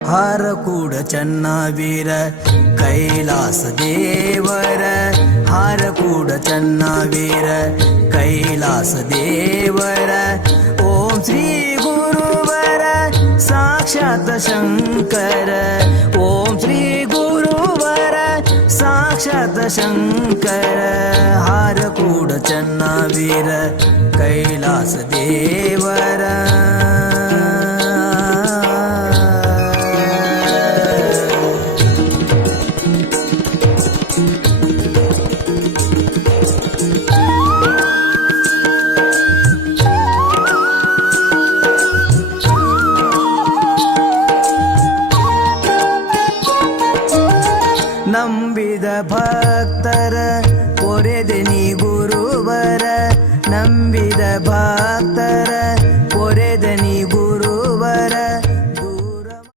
ಹಾರಕೂಡ ಚನ್ನವೀರ ಕೈಲಾಸ ದೇವರ ಹಾರಕೂಡ ಚನ್ನವೀರ ಕೈಲಾಸ ದೇವರ ಓಂ ಶ್ರೀ ಗುರುವರ ಸಾಕ್ಷಾತ್ ಶಂಕರ ಓಂ ಶ್ರೀ ಗುರುವರ ಸಾಕ್ಷಾತ್ ಶಂಕರ ಹಾರಕೂಡ ಚನ್ನವೀರ ಕೈಲಾಸ ದೇವರ ನಂಬಿದ ಭಕ್ತರ ಪೊರೆದೆ ನೀ ಗುರುವರ ನಂಬಿದ ಭಕ್ತರ